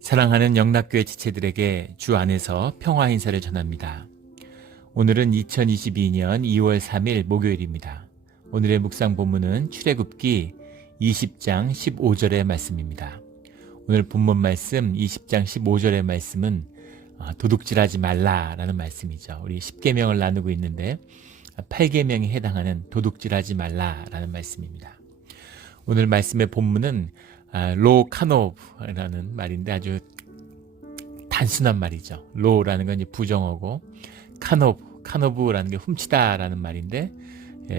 사랑하는 영락교회 지체들에게 주 안에서 평화 인사를 전합니다. 오늘은 2022년 2월 3일 목요일입니다. 오늘의 묵상 본문은 출애굽기 20장 15절의 말씀입니다. 오늘 본문 말씀 20장 15절의 말씀은 도둑질하지 말라라는 말씀이죠. 우리 10계명을 나누고 있는데 8계명에 해당하는 도둑질하지 말라라는 말씀입니다. 오늘 말씀의 본문은 로카노브라는 말인데 아주 단순한 말이죠. 로라는 건 이제 부정어고 카노브라는 게 훔치다라는 말인데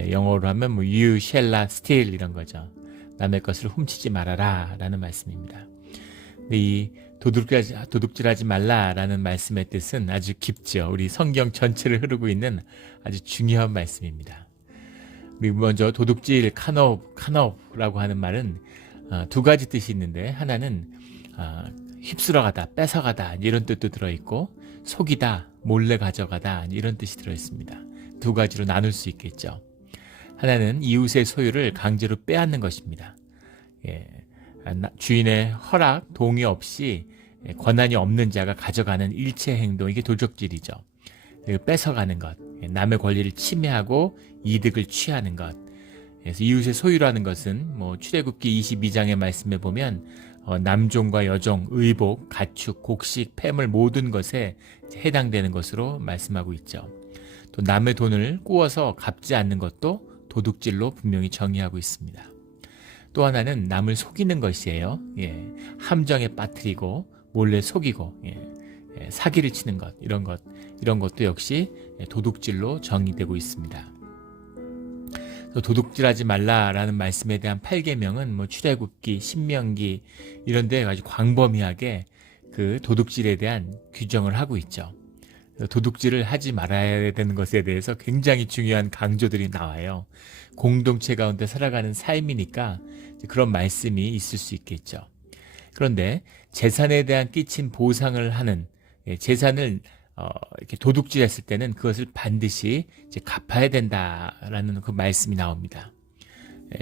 영어로 하면 you shall not steal 이런 거죠. 남의 것을 훔치지 말아라라는 말씀입니다. 근데 이 도둑질하지 말라라는 말씀의 뜻은 아주 깊죠. 우리 성경 전체를 흐르고 있는 아주 중요한 말씀입니다. 우리 먼저 도둑질 카노브라고 하는 말은 두 가지 뜻이 있는데 하나는 휩쓸어가다, 뺏어가다 이런 뜻도 들어있고 속이다, 몰래 가져가다 이런 뜻이 들어있습니다. 두 가지로 나눌 수 있겠죠. 하나는 이웃의 소유를 강제로 빼앗는 것입니다. 주인의 허락, 동의 없이 권한이 없는 자가 가져가는 일체 행동, 이게 도둑질이죠. 뺏어가는 것, 남의 권리를 침해하고 이득을 취하는 것. 그래서 이웃의 소유라는 것은 출애굽기 22장의 말씀에 보면 남종과 여종, 의복, 가축, 곡식, 폐물 모든 것에 해당되는 것으로 말씀하고 있죠. 또 남의 돈을 꾸어서 갚지 않는 것도 도둑질로 분명히 정의하고 있습니다. 또 하나는 남을 속이는 것이에요. 함정에 빠뜨리고 몰래 속이고 사기를 치는 것, 이런 것도 역시 도둑질로 정의되고 있습니다. 도둑질하지 말라라는 말씀에 대한 8계명은 출애굽기, 신명기 이런 데 아주 광범위하게 그 도둑질에 대한 규정을 하고 있죠. 도둑질을 하지 말아야 되는 것에 대해서 굉장히 중요한 강조들이 나와요. 공동체 가운데 살아가는 삶이니까 그런 말씀이 있을 수 있겠죠. 그런데 재산에 대한 끼친 보상을 하는, 재산을 이렇게 도둑질했을 때는 그것을 반드시 이제 갚아야 된다라는 그 말씀이 나옵니다.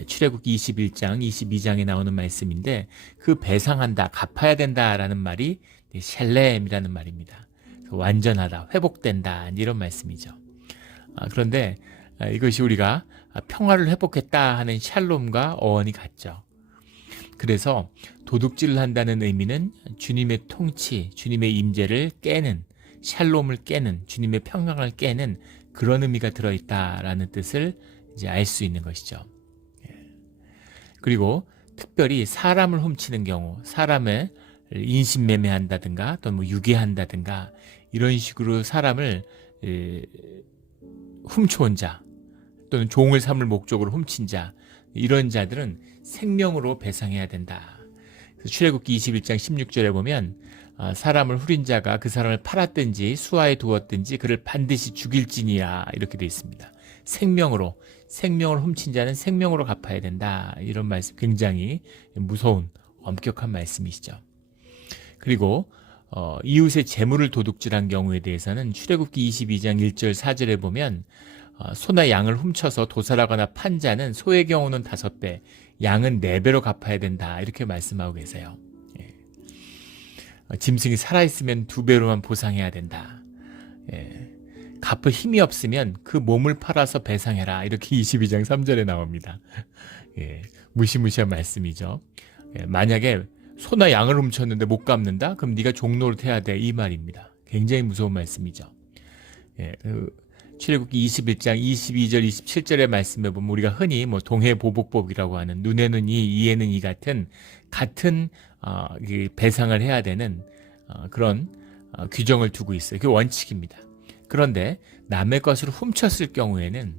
출애굽기 21장, 22장에 나오는 말씀인데 그 배상한다, 갚아야 된다라는 말이 샬렘이라는 말입니다. 완전하다, 회복된다 이런 말씀이죠. 그런데 이것이 우리가 평화를 회복했다 하는 샬롬과 어원이 같죠. 그래서 도둑질을 한다는 의미는 주님의 통치, 주님의 임재를 깨는, 샬롬을 깨는, 주님의 평강을 깨는 그런 의미가 들어있다라는 뜻을 이제 알 수 있는 것이죠. 그리고 특별히 사람을 훔치는 경우, 사람을 인신매매한다든가 또는 유괴한다든가 이런 식으로 사람을 훔쳐온 자 또는 종을 삼을 목적으로 훔친 자, 이런 자들은 생명으로 배상해야 된다. 출애굽기 21장 16절에 보면 사람을 후린 자가 그 사람을 팔았든지 수하에 두었든지 그를 반드시 죽일지니라 이렇게 되어 있습니다. 생명을 훔친 자는 생명으로 갚아야 된다. 이런 말씀, 굉장히 무서운 엄격한 말씀이시죠. 그리고 이웃의 재물을 도둑질한 경우에 대해서는 출애굽기 22장 1절 4절에 보면 소나 양을 훔쳐서 도살하거나 판 자는 소의 경우는 5배, 양은 4배로 갚아야 된다. 이렇게 말씀하고 계세요. 짐승이 살아있으면 2배로만 보상해야 된다. 갚을 힘이 없으면 그 몸을 팔아서 배상해라. 이렇게 22장 3절에 나옵니다. 무시무시한 말씀이죠. 만약에 소나 양을 훔쳤는데 못 갚는다? 그럼 네가 종노릇 해야 돼. 이 말입니다. 굉장히 무서운 말씀이죠. 출애굽기 21장 22절 27절의 말씀에 보면 우리가 흔히 동해보복법이라고 하는 눈에는 이, 이에는 이 같은 배상을 해야 되는 그런 규정을 두고 있어요. 그게 원칙입니다. 그런데 남의 것을 훔쳤을 경우에는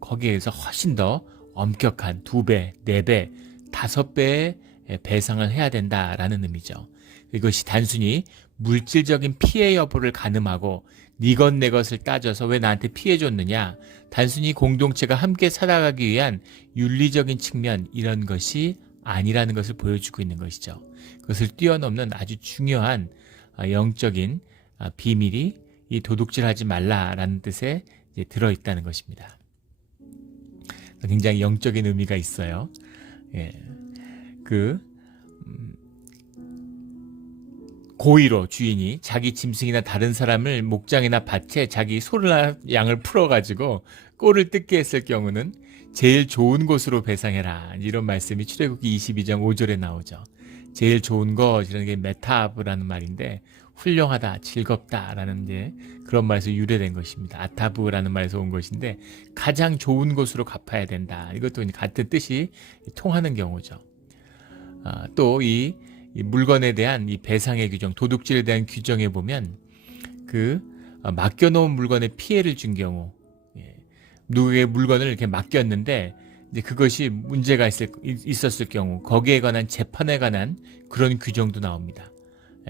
거기에서 훨씬 더 엄격한 2배, 4배, 5배의 배상을 해야 된다라는 의미죠. 이것이 단순히 물질적인 피해 여부를 가늠하고 네 것 내 것을 따져서 왜 나한테 피해 줬느냐, 단순히 공동체가 함께 살아가기 위한 윤리적인 측면, 이런 것이 아니라는 것을 보여주고 있는 것이죠. 그것을 뛰어넘는 아주 중요한 영적인 비밀이 이 도둑질하지 말라라는 뜻에 들어있다는 것입니다. 굉장히 영적인 의미가 있어요. 고의로 주인이 자기 짐승이나 다른 사람을 목장이나 밭에 자기 소나 양을 풀어가지고 꼴을 뜯게 했을 경우는 제일 좋은 곳으로 배상해라. 이런 말씀이 출애굽기 22장 5절에 나오죠. 제일 좋은 것, 이런 게 메타브라는 말인데 훌륭하다, 즐겁다라는 이제 그런 말에서 유래된 것입니다. 아타브라는 말에서 온 것인데 가장 좋은 곳으로 갚아야 된다. 이것도 같은 뜻이 통하는 경우죠. 또 이 물건에 대한 이 배상의 규정, 도둑질에 대한 규정에 보면 맡겨놓은 물건에 피해를 준 경우, 누구에게 물건을 이렇게 맡겼는데 이제 그것이 문제가 있었을 경우 거기에 관한 재판에 관한 그런 규정도 나옵니다.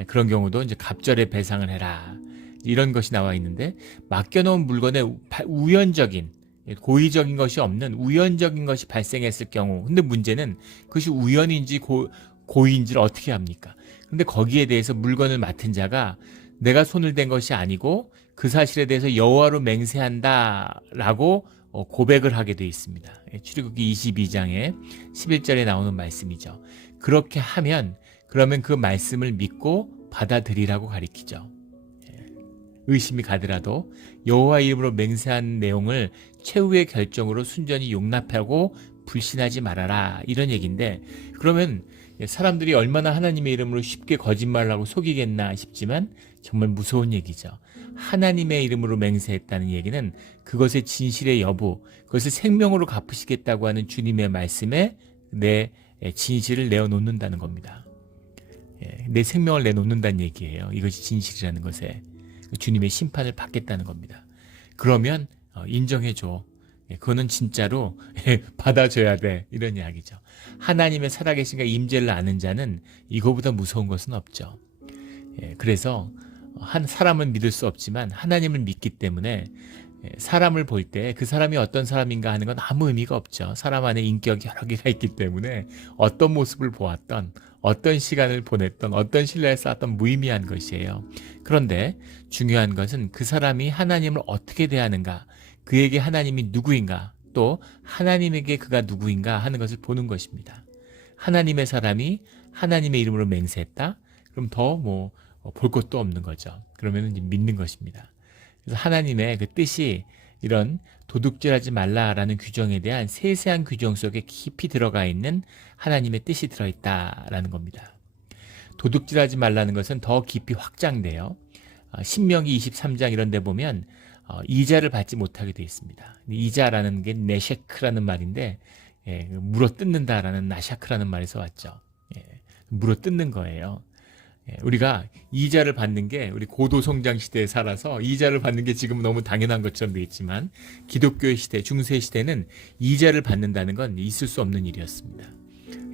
그런 경우도 이제 갑절에 배상을 해라. 이런 것이 나와 있는데 맡겨놓은 물건에 우연적인 고의적인 것이 없는 우연적인 것이 발생했을 경우 근데 문제는 그것이 우연인지 고의인지를 어떻게 합니까? 그런데 거기에 대해서 물건을 맡은 자가 내가 손을 댄 것이 아니고 그 사실에 대해서 여호와로 맹세한다라고 고백을 하게 되어 있습니다. 출애굽기 22장에 11절에 나오는 말씀이죠. 그렇게 하면 그러면 그 말씀을 믿고 받아들이라고 가리키죠. 의심이 가더라도 여호와 이름으로 맹세한 내용을 최후의 결정으로 순전히 용납하고 불신하지 말아라 이런 얘기인데 그러면 사람들이 얼마나 하나님의 이름으로 쉽게 거짓말을 하고 속이겠나 싶지만 정말 무서운 얘기죠. 하나님의 이름으로 맹세했다는 얘기는 그것의 진실의 여부, 그것을 생명으로 갚으시겠다고 하는 주님의 말씀에 내 진실을 내어놓는다는 겁니다. 내 생명을 내놓는다는 얘기예요. 이것이 진실이라는 것에 주님의 심판을 받겠다는 겁니다. 그러면 인정해줘. 그거는 진짜로 받아줘야 돼. 이런 이야기죠. 하나님의 살아계신가 임재를 아는 자는 이거보다 무서운 것은 없죠. 그래서 한 사람은 믿을 수 없지만 하나님을 믿기 때문에 사람을 볼 때 그 사람이 어떤 사람인가 하는 건 아무 의미가 없죠. 사람 안에 인격이 여러 개가 있기 때문에 어떤 모습을 보았던 어떤 시간을 보냈던 어떤 신뢰를 쌓았던 무의미한 것이에요. 그런데 중요한 것은 그 사람이 하나님을 어떻게 대하는가, 그에게 하나님이 누구인가, 또 하나님에게 그가 누구인가 하는 것을 보는 것입니다. 하나님의 사람이 하나님의 이름으로 맹세했다? 그럼 더 볼 것도 없는 거죠. 그러면 믿는 것입니다. 그래서 하나님의 그 뜻이 이런 도둑질하지 말라라는 규정에 대한 세세한 규정 속에 깊이 들어가 있는 하나님의 뜻이 들어있다라는 겁니다. 도둑질하지 말라는 것은 더 깊이 확장돼요. 신명기 23장 이런 데 보면 이자를 받지 못하게 되어 있습니다. 이자라는 게 네셰크라는 말인데 물어뜯는다라는 나샤크라는 말에서 왔죠. 물어뜯는 거예요. 우리가 이자를 받는 게 우리 고도성장 시대에 살아서 이자를 받는 게 지금 너무 당연한 것처럼 되겠지만 기독교의 시대, 중세 시대는 이자를 받는다는 건 있을 수 없는 일이었습니다.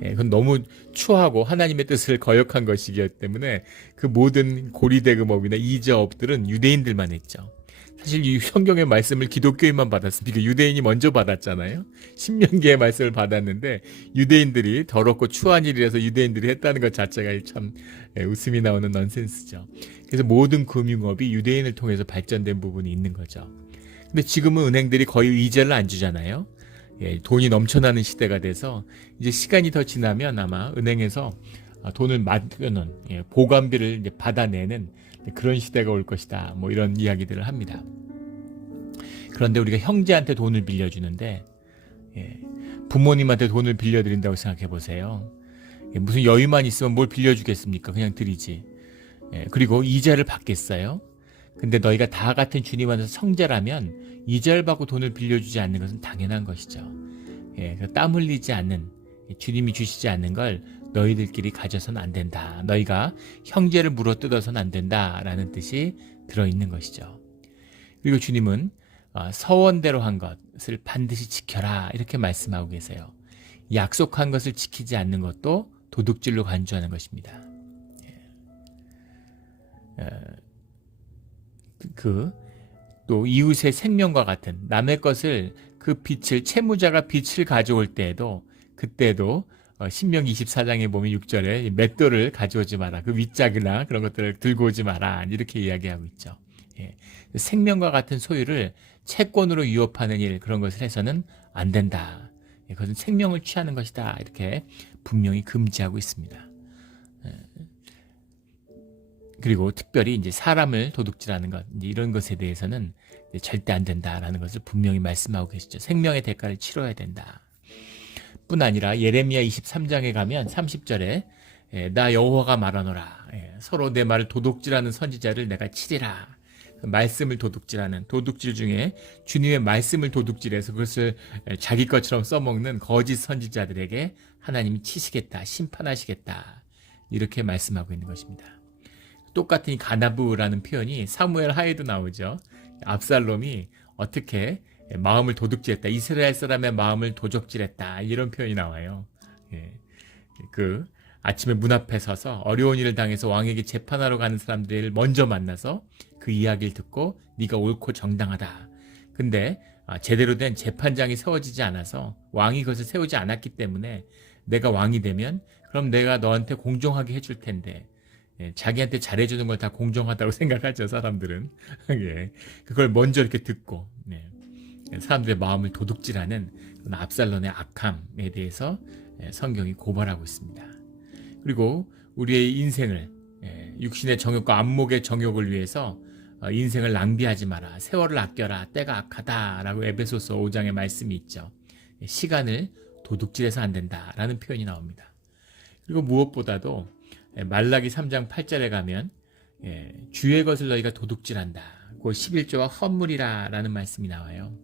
그건 너무 추하고 하나님의 뜻을 거역한 것이기 때문에 그 모든 고리대금업이나 이자업들은 유대인들만 했죠. 사실 이 성경의 말씀을 기독교인만 받았으니까 유대인이 먼저 받았잖아요. 신명기의 말씀을 받았는데 유대인들이 더럽고 추한 일이라서 유대인들이 했다는 것 자체가 참 웃음이 나오는 넌센스죠. 그래서 모든 금융업이 유대인을 통해서 발전된 부분이 있는 거죠. 근데 지금은 은행들이 거의 이자를 안 주잖아요. 돈이 넘쳐나는 시대가 돼서 이제 시간이 더 지나면 아마 은행에서 돈을 맡겨놓은 보관비를 이제 받아내는 그런 시대가 올 것이다. 이런 이야기들을 합니다. 그런데 우리가 형제한테 돈을 빌려주는데 부모님한테 돈을 빌려드린다고 생각해 보세요. 무슨 여유만 있으면 뭘 빌려주겠습니까? 그냥 드리지. 그리고 이자를 받겠어요? 근데 너희가 다 같은 주님 안에서 성자라면 이자를 받고 돈을 빌려주지 않는 것은 당연한 것이죠. 땀 흘리지 않는, 주님이 주시지 않는 걸 너희들끼리 가져서는 안 된다. 너희가 형제를 물어뜯어서는 안 된다라는 뜻이 들어있는 것이죠. 그리고 주님은 서원대로 한 것을 반드시 지켜라 이렇게 말씀하고 계세요. 약속한 것을 지키지 않는 것도 도둑질로 간주하는 것입니다. 또 이웃의 생명과 같은 남의 것을 그 빛을 채무자가 빛을 가져올 때에도 그때도 신명기 24장에 보면 6절에 맷돌을 가져오지 마라. 그 윗짝이나 그런 것들을 들고 오지 마라. 이렇게 이야기하고 있죠. 생명과 같은 소유를 채권으로 위협하는 일 그런 것을 해서는 안 된다. 그것은 생명을 취하는 것이다. 이렇게 분명히 금지하고 있습니다. 그리고 특별히 이제 사람을 도둑질하는 것, 이제 이런 것에 대해서는 이제 절대 안 된다라는 것을 분명히 말씀하고 계시죠. 생명의 대가를 치러야 된다. 뿐 아니라 예레미야 23장에 가면 30절에 나 여호와가 말하노라. 서로 내 말을 도둑질하는 선지자를 내가 치리라. 말씀을 도둑질하는, 도둑질 중에 주님의 말씀을 도둑질해서 그것을 자기 것처럼 써먹는 거짓 선지자들에게 하나님이 치시겠다, 심판하시겠다, 이렇게 말씀하고 있는 것입니다. 똑같은 이 가나브라는 표현이 사무엘 하에도 나오죠. 압살롬이 어떻게 마음을 도둑질했다, 이스라엘 사람의 마음을 도적질했다, 이런 표현이 나와요. 그 아침에 문 앞에 서서 어려운 일을 당해서 왕에게 재판하러 가는 사람들을 먼저 만나서 그 이야기를 듣고 네가 옳고 정당하다. 근데 제대로 된 재판장이 세워지지 않아서 왕이 그것을 세우지 않았기 때문에 내가 왕이 되면 그럼 내가 너한테 공정하게 해줄 텐데, 자기한테 잘해주는 걸 다 공정하다고 생각하죠, 사람들은. 그걸 먼저 이렇게 듣고 사람들의 마음을 도둑질하는 그런 압살롬의 악함에 대해서 성경이 고발하고 있습니다. 그리고 우리의 인생을 육신의 정욕과 안목의 정욕을 위해서 인생을 낭비하지 마라, 세월을 아껴라, 때가 악하다라고 에베소서 5장의 말씀이 있죠. 시간을 도둑질해서 안 된다라는 표현이 나옵니다. 그리고 무엇보다도 말라기 3장 8절에 가면 주의 것을 너희가 도둑질한다, 그 11조와 헌물이라 라는 말씀이 나와요.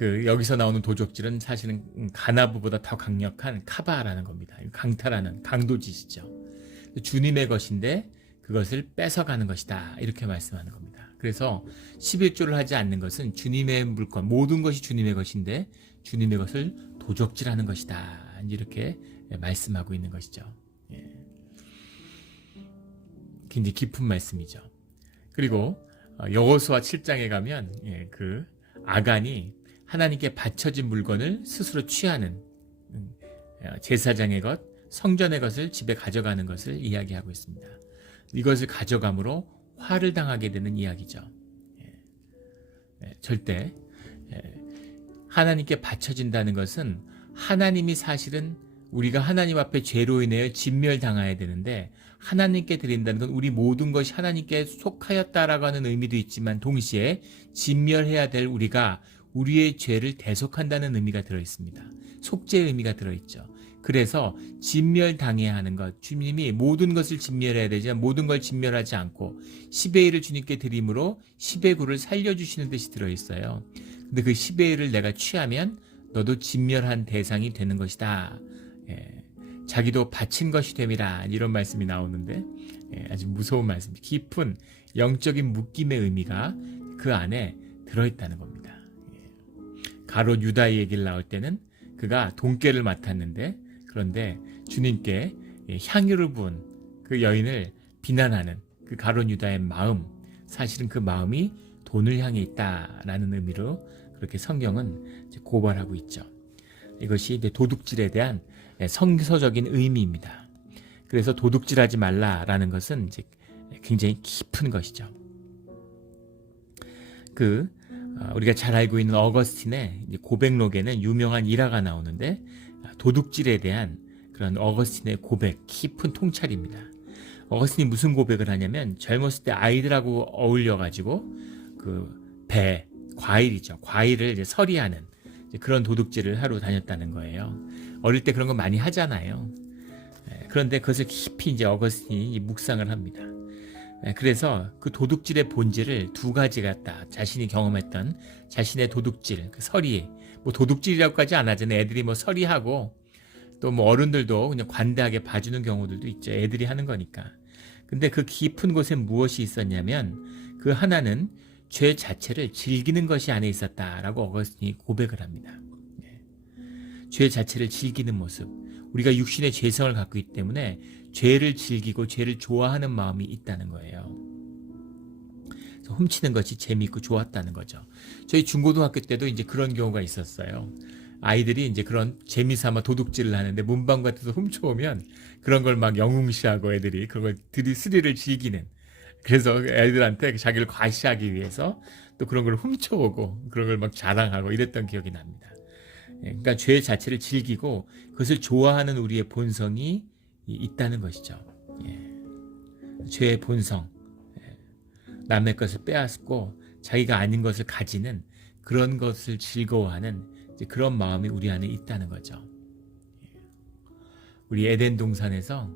여기서 나오는 도적질은 사실은 가나브보다 더 강력한 카바라는 겁니다. 강탈하는, 강도짓이죠. 주님의 것인데 그것을 뺏어가는 것이다, 이렇게 말씀하는 겁니다. 그래서 11조를 하지 않는 것은 주님의 물건, 모든 것이 주님의 것인데 주님의 것을 도적질하는 것이다, 이렇게 말씀하고 있는 것이죠. 굉장히 깊은 말씀이죠. 그리고 여호수아 7장에 가면 그 아간이 하나님께 바쳐진 물건을 스스로 취하는, 제사장의 것, 성전의 것을 집에 가져가는 것을 이야기하고 있습니다. 이것을 가져감으로 화를 당하게 되는 이야기죠. 절대 하나님께 바쳐진다는 것은 하나님이 사실은 우리가 하나님 앞에 죄로 인하여 진멸당해야 되는데, 하나님께 드린다는 건 우리 모든 것이 하나님께 속하였다라고 하는 의미도 있지만 동시에 진멸해야 될 우리가 우리의 죄를 대속한다는 의미가 들어있습니다. 속죄의 의미가 들어있죠. 그래서 진멸당해야 하는 것, 주님이 모든 것을 진멸해야 되지만 모든 걸 진멸하지 않고 10의 1을 주님께 드림으로 10의 9를 살려주시는 뜻이 들어있어요. 근데 그 10의 1을 내가 취하면 너도 진멸한 대상이 되는 것이다. 자기도 바친 것이 됨이라, 이런 말씀이 나오는데 아주 무서운 말씀, 깊은 영적인 묶임의 의미가 그 안에 들어있다는 겁니다. 가롯 유다의 얘기를 나올 때는 그가 돈깨를 맡았는데, 그런데 주님께 향유를 부은 그 여인을 비난하는 그 가롯 유다의 마음, 사실은 그 마음이 돈을 향해 있다라는 의미로 그렇게 성경은 고발하고 있죠. 이것이 도둑질에 대한 성서적인 의미입니다. 그래서 도둑질하지 말라라는 것은 이제 굉장히 깊은 것이죠. 우리가 잘 알고 있는 어거스틴의 고백록에는 유명한 일화가 나오는데, 도둑질에 대한 그런 어거스틴의 고백, 깊은 통찰입니다. 어거스틴이 무슨 고백을 하냐면, 젊었을 때 아이들하고 어울려가지고 과일이죠. 과일을 이제 서리하는 그런 도둑질을 하러 다녔다는 거예요. 어릴 때 그런 거 많이 하잖아요. 그런데 그것을 깊이 이제 어거스틴이 묵상을 합니다. 그래서 그 도둑질의 본질을 두 가지 갖다 자신이 경험했던 자신의 도둑질, 그 서리, 도둑질이라고까지 안 하잖아요. 애들이 서리하고 또 어른들도 그냥 관대하게 봐주는 경우들도 있죠. 애들이 하는 거니까. 근데 그 깊은 곳에 무엇이 있었냐면, 그 하나는 죄 자체를 즐기는 것이 안에 있었다라고 어거스틴이 고백을 합니다. 죄 자체를 즐기는 모습, 우리가 육신의 죄성을 갖고 있기 때문에 죄를 즐기고 죄를 좋아하는 마음이 있다는 거예요. 그래서 훔치는 것이 재미있고 좋았다는 거죠. 저희 중고등학교 때도 이제 그런 경우가 있었어요. 아이들이 이제 그런 재미삼아 도둑질을 하는데 문방 같은 데서 훔쳐오면 그런 걸 막 영웅시하고 애들이 그걸 스릴을 즐기는, 그래서 애들한테 자기를 과시하기 위해서 또 그런 걸 훔쳐오고 그런 걸 막 자랑하고 이랬던 기억이 납니다. 그러니까 죄 자체를 즐기고 그것을 좋아하는 우리의 본성이 있다는 것이죠. 예. 죄의 본성, 예. 남의 것을 빼앗고 자기가 아닌 것을 가지는 그런 것을 즐거워하는 이제 그런 마음이 우리 안에 있다는 거죠. 예. 우리 에덴 동산에서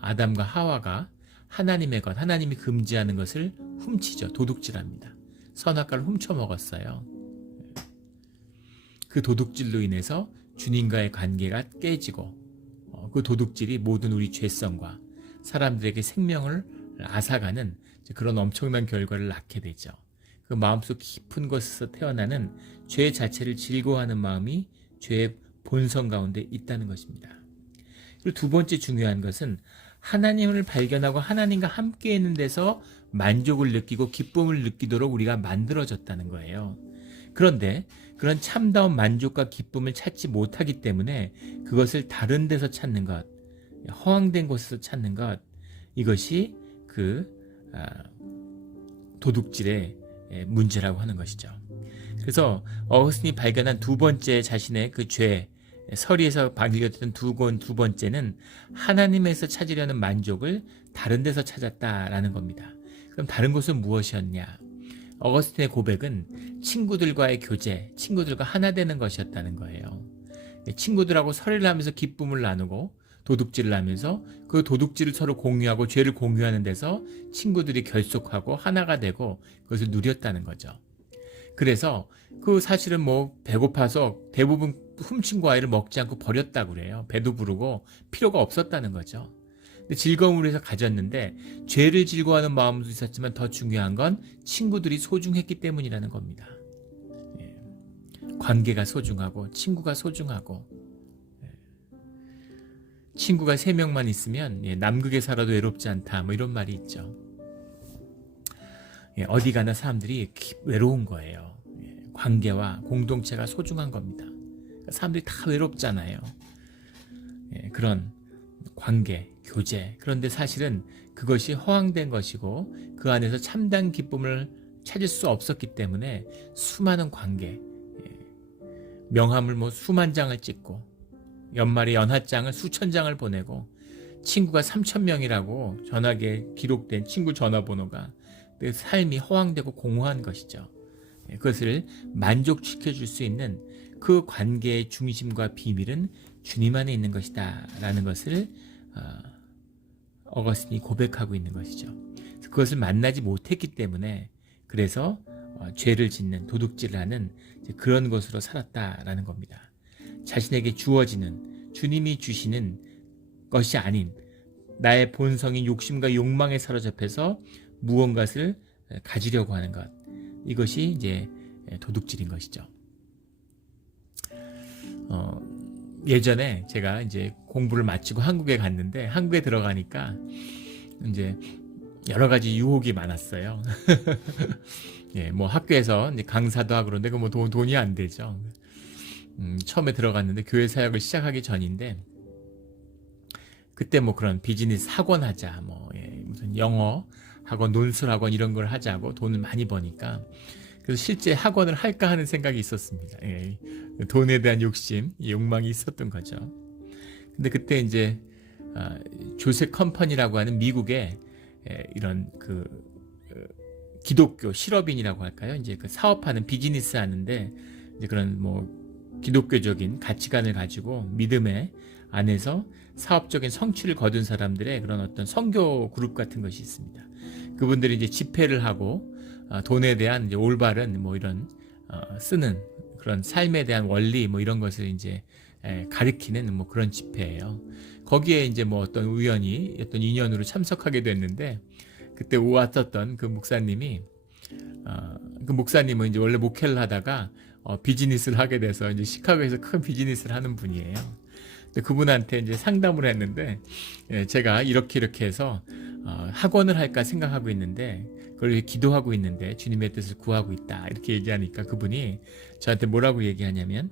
아담과 하와가 하나님의 것, 하나님이 금지하는 것을 훔치죠. 도둑질합니다. 선악과를 훔쳐 먹었어요. 그 도둑질로 인해서 주님과의 관계가 깨지고 그 도둑질이 모든 우리 죄성과 사람들에게 생명을 앗아가는 그런 엄청난 결과를 낳게 되죠. 그 마음속 깊은 곳에서 태어나는 죄 자체를 즐거워하는 마음이 죄의 본성 가운데 있다는 것입니다. 그리고 두 번째 중요한 것은 하나님을 발견하고 하나님과 함께 있는 데서 만족을 느끼고 기쁨을 느끼도록 우리가 만들어졌다는 거예요. 그런데 그런 참다운 만족과 기쁨을 찾지 못하기 때문에 그것을 다른 데서 찾는 것, 허황된 곳에서 찾는 것, 이것이 도둑질의 문제라고 하는 것이죠. 그래서 어거스틴이 발견한 두 번째 자신의 그 죄, 서리에서 발견했던 두 번째는 하나님에서 찾으려는 만족을 다른 데서 찾았다라는 겁니다. 그럼 다른 곳은 무엇이었냐? 어거스틴의 고백은 친구들과의 교제, 친구들과 하나 되는 것이었다는 거예요. 친구들하고 설의를 하면서 기쁨을 나누고 도둑질을 하면서 그 도둑질을 서로 공유하고 죄를 공유하는 데서 친구들이 결속하고 하나가 되고 그것을 누렸다는 거죠. 그래서 그 사실은 뭐 배고파서 대부분 훔친 과일을 먹지 않고 버렸다고 그래요. 배도 부르고 필요가 없었다는 거죠. 근데 즐거움을 위해서 가졌는데 죄를 즐거워하는 마음도 있었지만 더 중요한 건 친구들이 소중했기 때문이라는 겁니다. 예. 관계가 소중하고 친구가 소중하고 친구가 3명만 있으면 남극에 살아도 외롭지 않다 뭐 이런 말이 있죠. 어디 가나 사람들이 외로운 거예요. 관계와 공동체가 소중한 겁니다. 사람들이 다 외롭잖아요. 그런 관계, 교제. 그런데 사실은 그것이 허황된 것이고 그 안에서 참된 기쁨을 찾을 수 없었기 때문에 수많은 관계, 명함을 뭐 수만 장을 찍고 연말에 연하장을 수천 장을 보내고 친구가 3,000명이라고 전화기에 기록된 친구 전화번호가 그 삶이 허황되고 공허한 것이죠. 그것을 만족시켜 줄 수 있는 그 관계의 중심과 비밀은 주님 안에 있는 것이다 라는 것을 어거스틴이 고백하고 있는 것이죠. 그것을 만나지 못했기 때문에 그래서 죄를 짓는 도둑질을 하는 그런 것으로 살았다라는 겁니다. 자신에게 주어지는 주님이 주시는 것이 아닌 나의 본성인 욕심과 욕망에 사로잡혀서 무언가를 가지려고 하는 것, 이것이 이제 도둑질인 것이죠. 예전에 제가 이제 공부를 마치고 한국에 갔는데 한국에 들어가니까 이제 여러 가지 유혹이 많았어요. 예, 뭐 학교에서 이제 강사도 하고 그런데 그 뭐 돈이 안 되죠. 처음에 들어갔는데 교회 사역을 시작하기 전인데 그때 뭐 그런 비즈니스 학원 하자, 뭐 무슨 영어 학원, 논술 학원 이런 걸 하자고 돈을 많이 버니까 그래서 실제 학원을 할까 하는 생각이 있었습니다. 예, 돈에 대한 욕심, 욕망이 있었던 거죠. 근데 그때 이제 조세 컴퍼니라고 하는 미국의 이런 기독교 실업인이라고 할까요? 이제 그 사업하는 비즈니스 하는데 이제 그런 뭐 기독교적인 가치관을 가지고 믿음의 안에서 사업적인 성취를 거둔 사람들의 그런 어떤 선교 그룹 같은 것이 있습니다. 그분들이 이제 집회를 하고 돈에 대한 이제 올바른 뭐 이런 쓰는 그런 삶에 대한 원리 뭐 이런 것을 이제 가리키는 뭐 그런 집회예요. 거기에 이제 뭐 어떤 우연히 어떤 인연으로 참석하게 됐는데 그때 왔었던 그 목사님이 그 목사님은 이제 원래 목회를 하다가 비즈니스를 하게 돼서 이제 시카고에서 큰 비즈니스를 하는 분이에요. 근데 그분한테 이제 상담을 했는데 제가 이렇게 해서 학원을 할까 생각하고 있는데 그걸 기도하고 있는데 주님의 뜻을 구하고 있다 이렇게 얘기하니까 그분이 저한테 뭐라고 얘기하냐면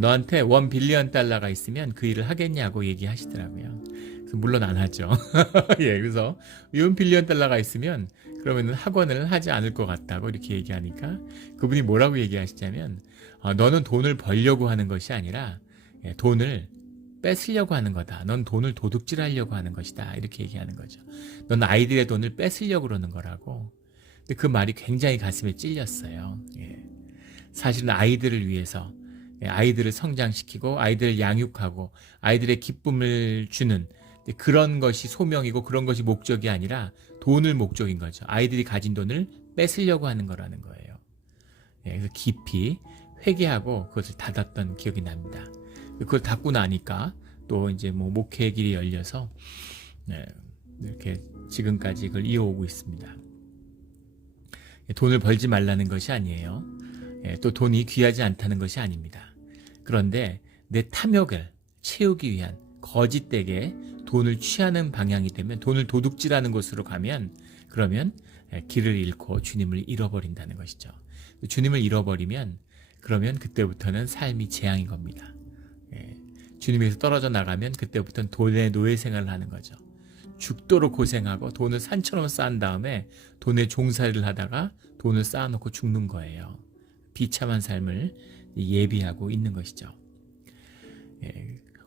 너한테 $1 빌리언 있으면 그 일을 하겠냐고 얘기하시더라고요. 그래서 물론 안 하죠. 예, 그래서 $1 빌리언 있으면 그러면 학원을 하지 않을 것 같다고 이렇게 얘기하니까 그분이 뭐라고 얘기하시냐면 너는 돈을 벌려고 하는 것이 아니라 돈을 뺏으려고 하는 거다. 넌 돈을 도둑질하려고 하는 것이다. 이렇게 얘기하는 거죠. 넌 아이들의 돈을 뺏으려고 그러는 거라고. 근데 그 말이 굉장히 가슴에 찔렸어요. 예. 사실은 아이들을 위해서, 아이들을 성장시키고 아이들을 양육하고 아이들의 기쁨을 주는 그런 것이 소명이고 그런 것이 목적이 아니라 돈을 목적인 거죠. 아이들이 가진 돈을 뺏으려고 하는 거라는 거예요. 예, 그래서 깊이 회개하고 그것을 닫았던 기억이 납니다. 그걸 닫고 나니까 또 이제 뭐 목회의 길이 열려서 이렇게 지금까지 그걸 이어오고 있습니다. 돈을 벌지 말라는 것이 아니에요. 또 돈이 귀하지 않다는 것이 아닙니다. 그런데 내 탐욕을 채우기 위한 거짓되게 돈을 취하는 방향이 되면, 돈을 도둑질하는 곳으로 가면, 그러면 길을 잃고 주님을 잃어버린다는 것이죠. 주님을 잃어버리면 그러면 그때부터는 삶이 재앙인 겁니다. 주님에서 떨어져 나가면 그때부터는 돈의 노예 생활을 하는 거죠. 죽도록 고생하고 돈을 산처럼 쌓은 다음에 돈의 종살이를 하다가 돈을 쌓아놓고 죽는 거예요. 비참한 삶을 예비하고 있는 것이죠.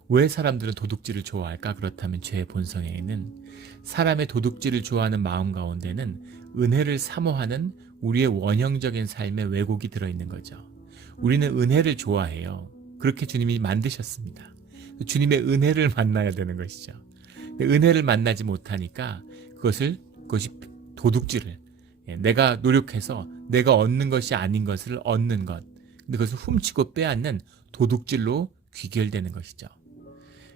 왜 사람들은 도둑질을 좋아할까? 그렇다면 죄의 본성에는 사람의 도둑질을 좋아하는 마음 가운데는 은혜를 사모하는 우리의 원형적인 삶의 왜곡이 들어있는 거죠. 우리는 은혜를 좋아해요. 그렇게 주님이 만드셨습니다. 주님의 은혜를 만나야 되는 것이죠. 은혜를 만나지 못하니까 그것이 도둑질을, 내가 노력해서 내가 얻는 것이 아닌 것을 얻는 것, 근데 그것을 훔치고 빼앗는 도둑질로 귀결되는 것이죠.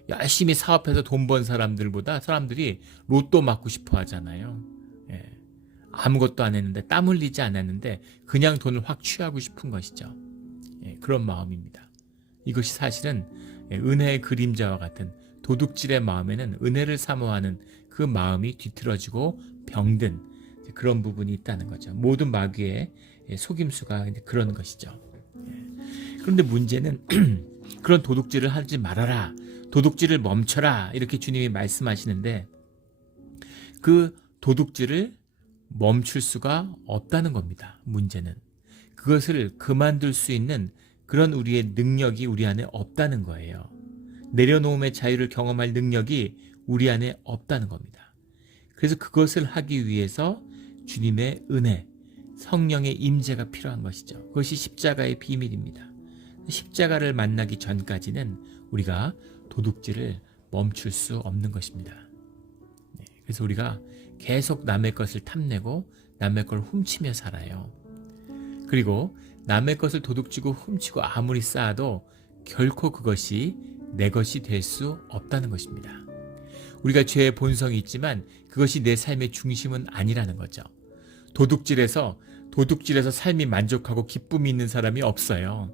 열심히 사업해서 돈 번 사람들보다 사람들이 로또 맞고 싶어 하잖아요. 아무것도 안 했는데, 땀 흘리지 않았는데 그냥 돈을 확 취하고 싶은 것이죠. 그런 마음입니다. 이것이 사실은 은혜의 그림자와 같은 도둑질의 마음에는 은혜를 사모하는 그 마음이 뒤틀어지고 병든 그런 부분이 있다는 거죠. 모든 마귀의 속임수가 그런 것이죠. 그런데 문제는 그런 도둑질을 하지 말아라, 도둑질을 멈춰라, 이렇게 주님이 말씀하시는데 그 도둑질을 멈출 수가 없다는 겁니다. 문제는 그것을 그만둘 수 있는 그런 우리의 능력이 우리 안에 없다는 거예요. 내려놓음의 자유를 경험할 능력이 우리 안에 없다는 겁니다. 그래서 그것을 하기 위해서 주님의 은혜, 성령의 임재가 필요한 것이죠. 그것이 십자가의 비밀입니다. 십자가를 만나기 전까지는 우리가 도둑질을 멈출 수 없는 것입니다. 그래서 우리가 계속 남의 것을 탐내고 남의 걸 훔치며 살아요. 그리고 남의 것을 도둑질고 훔치고 아무리 쌓아도 결코 그것이 내 것이 될 수 없다는 것입니다. 우리가 죄의 본성이 있지만 그것이 내 삶의 중심은 아니라는 거죠. 도둑질에서 삶이 만족하고 기쁨이 있는 사람이 없어요.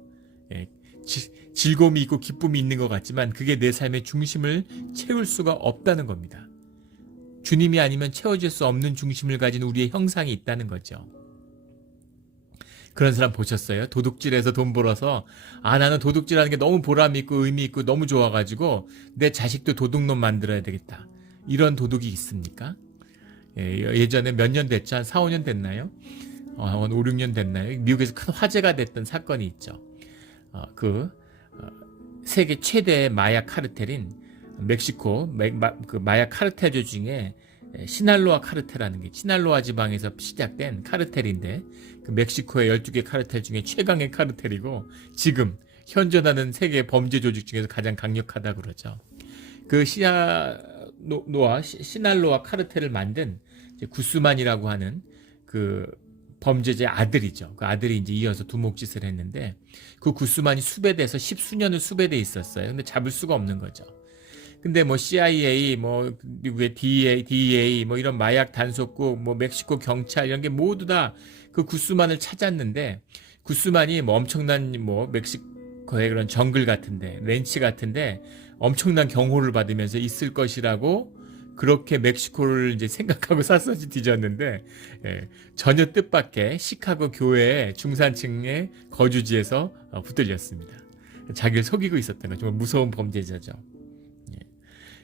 즐거움이 있고 기쁨이 있는 것 같지만 그게 내 삶의 중심을 채울 수가 없다는 겁니다. 주님이 아니면 채워질 수 없는 중심을 가진 우리의 형상이 있다는 거죠. 그런 사람 보셨어요? 도둑질해서 돈 벌어서 나는 도둑질하는 게 너무 보람 있고 의미 있고 너무 좋아가지고 내 자식도 도둑놈 만들어야 되겠다. 이런 도둑이 있습니까? 예전에 몇 년 됐죠? 한 4, 5년 됐나요? 한 5, 6년 됐나요? 미국에서 큰 화제가 됐던 사건이 있죠. 세계 최대의 마약 카르텔인 멕시코 그 마약 카르텔조 중에 시날로아 카르텔이라는 게 시날로아 지방에서 시작된 카르텔인데 그 멕시코의 12개 카르텔 중에 최강의 카르텔이고 지금 현존하는 세계 범죄 조직 중에서 가장 강력하다 그러죠. 그 시날로아 카르텔을 만든 구스만이라고 하는 그 범죄자의 아들이죠. 그 아들이 이제 이어서 두목짓을 했는데 그 구스만이 수배돼서 10수년을 수배돼 있었어요. 근데 잡을 수가 없는 거죠. 근데 뭐 CIA, 뭐 미국의 DEA, 뭐 이런 마약 단속국, 뭐 멕시코 경찰 이런 게 모두 다 그 구스만을 찾았는데 구스만이 뭐 엄청난 뭐 멕시코의 그런 정글 같은데 렌치 같은데 엄청난 경호를 받으면서 있을 것이라고 그렇게 멕시코를 이제 생각하고 샅샅이 뒤졌는데 전혀 뜻밖의 시카고 교회의 중산층의 거주지에서 붙들렸습니다. 자기를 속이고 있었던 거 정말 무서운 범죄자죠.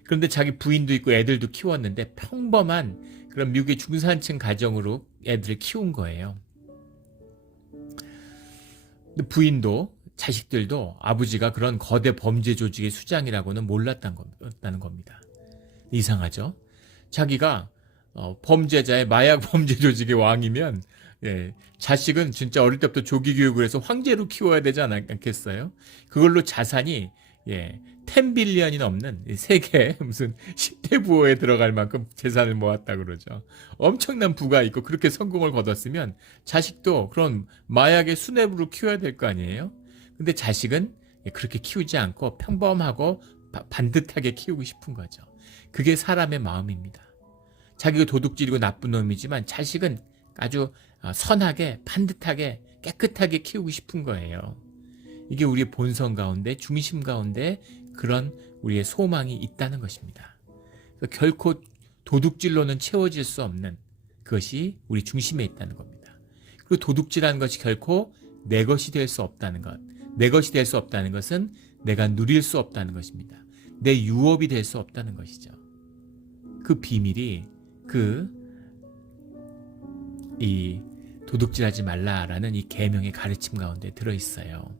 그런데 자기 부인도 있고 애들도 키웠는데 평범한 그런 미국의 중산층 가정으로 애들을 키운 거예요. 근데 부인도 자식들도 아버지가 그런 거대 범죄 조직의 수장이라고는 몰랐다는 겁니다. 이상하죠? 자기가 범죄자의 마약 범죄 조직의 왕이면 자식은 진짜 어릴 때부터 조기 교육을 해서 황제로 키워야 되지 않겠어요? 그걸로 자산이 10빌리언이 넘는 세계 무슨 10대 부호에 들어갈 만큼 재산을 모았다 그러죠. 엄청난 부가 있고 그렇게 성공을 거뒀으면 자식도 그런 마약의 수뇌부로 키워야 될 거 아니에요? 근데 자식은 그렇게 키우지 않고 평범하고 반듯하게 키우고 싶은 거죠. 그게 사람의 마음입니다. 자기가 도둑질이고 나쁜 놈이지만 자식은 아주 선하게 반듯하게 깨끗하게 키우고 싶은 거예요. 이게 우리의 본성 가운데 중심 가운데 그런 우리의 소망이 있다는 것입니다. 결코 도둑질로는 채워질 수 없는 그것이 우리 중심에 있다는 겁니다. 그리고 도둑질하는 것이 결코 내 것이 될 수 없다는 것. 내 것이 될 수 없다는 것은 내가 누릴 수 없다는 것입니다. 내 유업이 될 수 없다는 것이죠. 그 비밀이 이 도둑질하지 말라라는 이 계명의 가르침 가운데 들어있어요.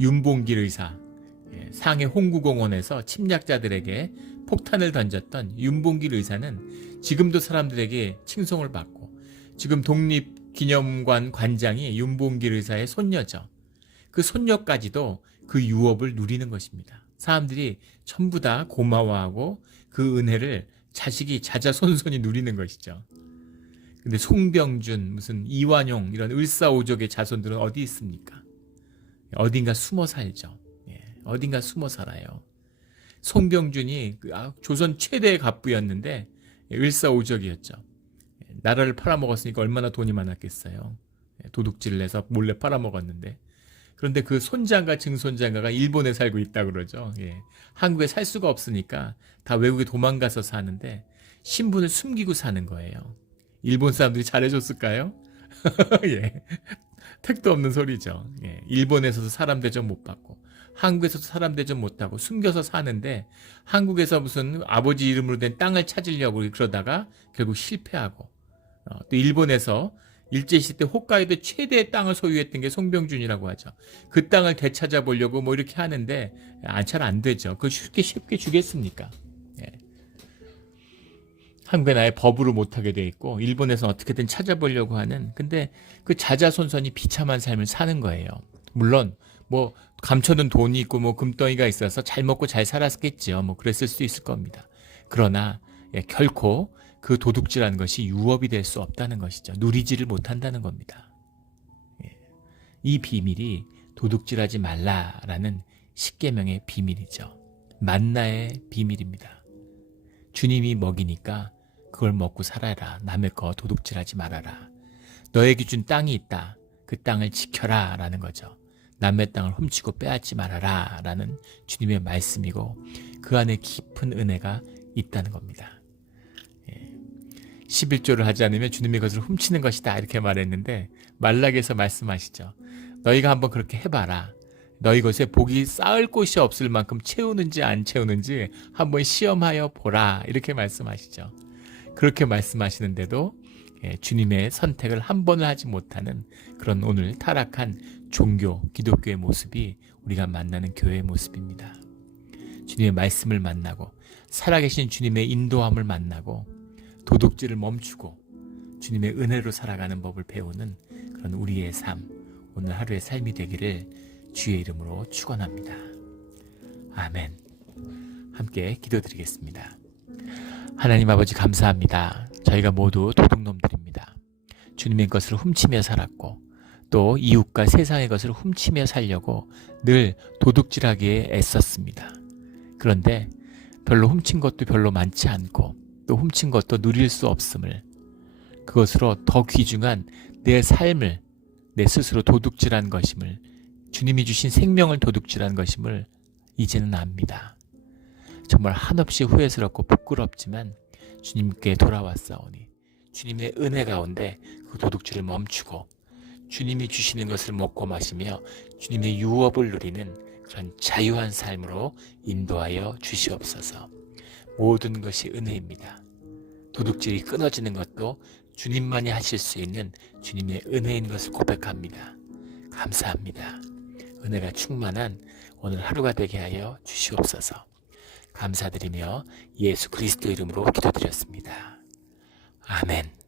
윤봉길 의사, 상해 홍구공원에서 침략자들에게 폭탄을 던졌던 윤봉길 의사는 지금도 사람들에게 칭송을 받고 지금 독립기념관 관장이 윤봉길 의사의 손녀죠. 그 손녀까지도 그 유업을 누리는 것입니다. 사람들이 전부 다 고마워하고 그 은혜를 자식이 자자손손이 누리는 것이죠. 근데 송병준, 무슨 이완용 이런 을사오적의 자손들은 어디 있습니까? 어딘가 숨어 살죠. 어딘가 숨어 살아요. 송병준이 조선 최대의 갑부였는데 을사오적이었죠. 나라를 팔아먹었으니까 얼마나 돈이 많았겠어요. 도둑질을 해서 몰래 팔아먹었는데. 그런데 그 손자가 증손자가 일본에 살고 있다 그러죠. 한국에 살 수가 없으니까 다 외국에 도망가서 사는데 신분을 숨기고 사는 거예요. 일본 사람들이 잘해줬을까요? 택도 없는 소리죠. 일본에서도 사람 대접 못 받고 한국에서도 사람 대접 못 하고 숨겨서 사는데 한국에서 무슨 아버지 이름으로 된 땅을 찾으려고 그러다가 결국 실패하고 또 일본에서 일제시대 때 홋카이도 최대의 땅을 소유했던 게 송병준이라고 하죠. 그 땅을 되찾아보려고 뭐 이렇게 하는데 잘 안 되죠. 그걸 쉽게 주겠습니까? 한국에 아예 법으로 못하게 돼 있고 일본에서 어떻게든 찾아보려고 하는, 근데 그 자자손손이 비참한 삶을 사는 거예요. 물론 뭐 감춰둔 돈이 있고 뭐 금덩이가 있어서 잘 먹고 잘 살았겠지요. 뭐 그랬을 수도 있을 겁니다. 그러나 결코 그 도둑질하는 것이 유업이 될 수 없다는 것이죠. 누리지를 못한다는 겁니다. 이 비밀이 도둑질하지 말라라는 십계명의 비밀이죠. 만나의 비밀입니다. 주님이 먹이니까 그걸 먹고 살아라. 남의 거 도둑질하지 말아라. 너에게 준 땅이 있다. 그 땅을 지켜라 라는 거죠. 남의 땅을 훔치고 빼앗지 말아라 라는 주님의 말씀이고 그 안에 깊은 은혜가 있다는 겁니다. 11조를 하지 않으면 주님의 것을 훔치는 것이다 이렇게 말했는데 말락에서 말씀하시죠. 너희가 한번 그렇게 해봐라. 너희 것에 복이 쌓을 곳이 없을 만큼 채우는지 안 채우는지 한번 시험하여 보라 이렇게 말씀하시죠. 그렇게 말씀하시는데도 주님의 선택을 한 번을 하지 못하는 그런 오늘 타락한 종교, 기독교의 모습이 우리가 만나는 교회의 모습입니다. 주님의 말씀을 만나고 살아계신 주님의 인도함을 만나고 도둑질을 멈추고 주님의 은혜로 살아가는 법을 배우는 그런 우리의 삶, 오늘 하루의 삶이 되기를 주의 이름으로 축원합니다. 아멘. 함께 기도드리겠습니다. 하나님 아버지 감사합니다. 저희가 모두 도둑놈들입니다. 주님의 것을 훔치며 살았고 또 이웃과 세상의 것을 훔치며 살려고 늘 도둑질하기에 애썼습니다. 그런데 별로 훔친 것도 별로 많지 않고 또 훔친 것도 누릴 수 없음을, 그것으로 더 귀중한 내 삶을 내 스스로 도둑질한 것임을, 주님이 주신 생명을 도둑질한 것임을 이제는 압니다. 정말 한없이 후회스럽고 부끄럽지만 주님께 돌아왔사오니 주님의 은혜 가운데 그 도둑질을 멈추고 주님이 주시는 것을 먹고 마시며 주님의 유업을 누리는 그런 자유한 삶으로 인도하여 주시옵소서. 모든 것이 은혜입니다. 도둑질이 끊어지는 것도 주님만이 하실 수 있는 주님의 은혜인 것을 고백합니다. 감사합니다. 은혜가 충만한 오늘 하루가 되게 하여 주시옵소서. 감사드리며 예수 그리스도 이름으로 기도드렸습니다. 아멘.